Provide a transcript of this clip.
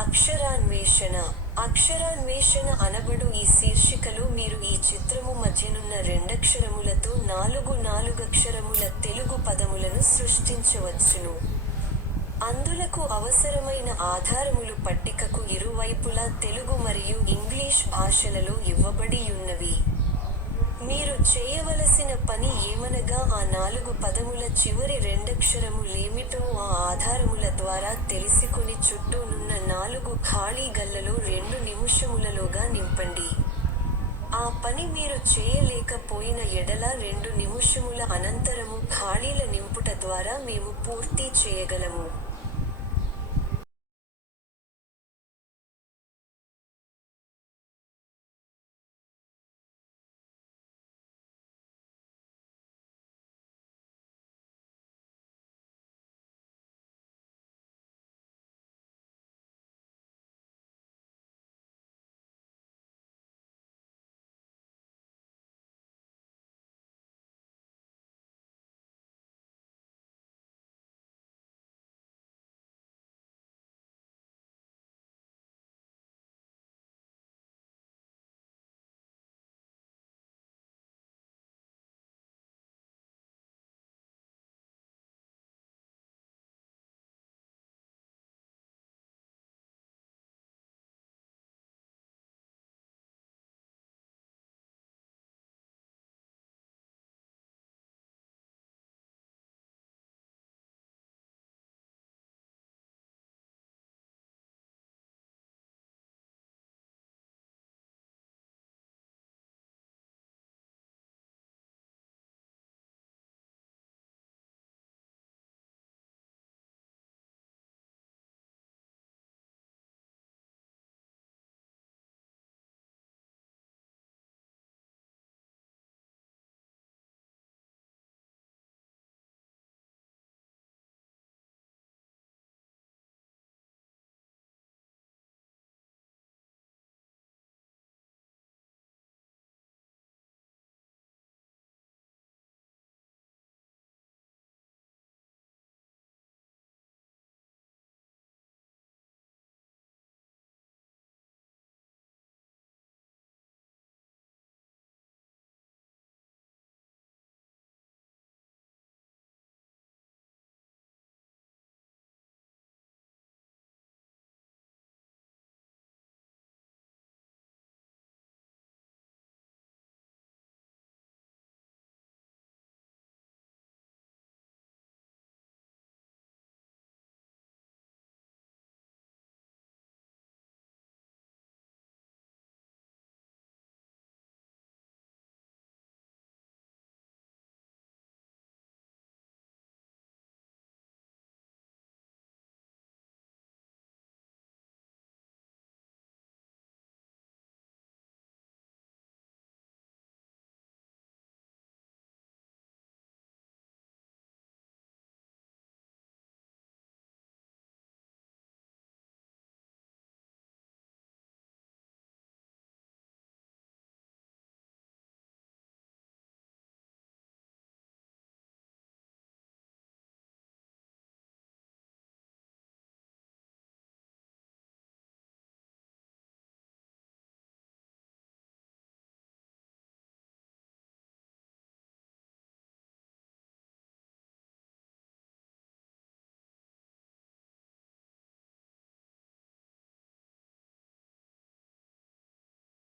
అక్షరాన్వేషణ. అక్షరాన్వేషణ అనబడు ఈ శీర్షికలో మీరు ఈ చిత్రము మధ్యనున్న రెండక్షరములతో నాలుగక్షరముల తెలుగు పదములను సృష్టించవచ్చును. అందులకు అవసరమైన ఆధారములు పట్టికకు ఇరువైపులా తెలుగు మరియు ఇంగ్లీష్ భాషలలో ఇవ్వబడియున్నవి. మీరు చేయవలసిన పని ఏమనగా ఆ 4 పదముల చివరి రెండక్షరములేమిటో ఆ ఆధారముల ద్వారా తెలిసికొని చుట్టూనున్న 4 ఖాళీ గళ్లలో 2 నిముషములలోగా నింపండి. ఆ పని మీరు చేయలేకపోయిన ఎడల 2 నిముషముల అనంతరము ఖాళీల నింపుట ద్వారా మేము పూర్తి చేయగలము.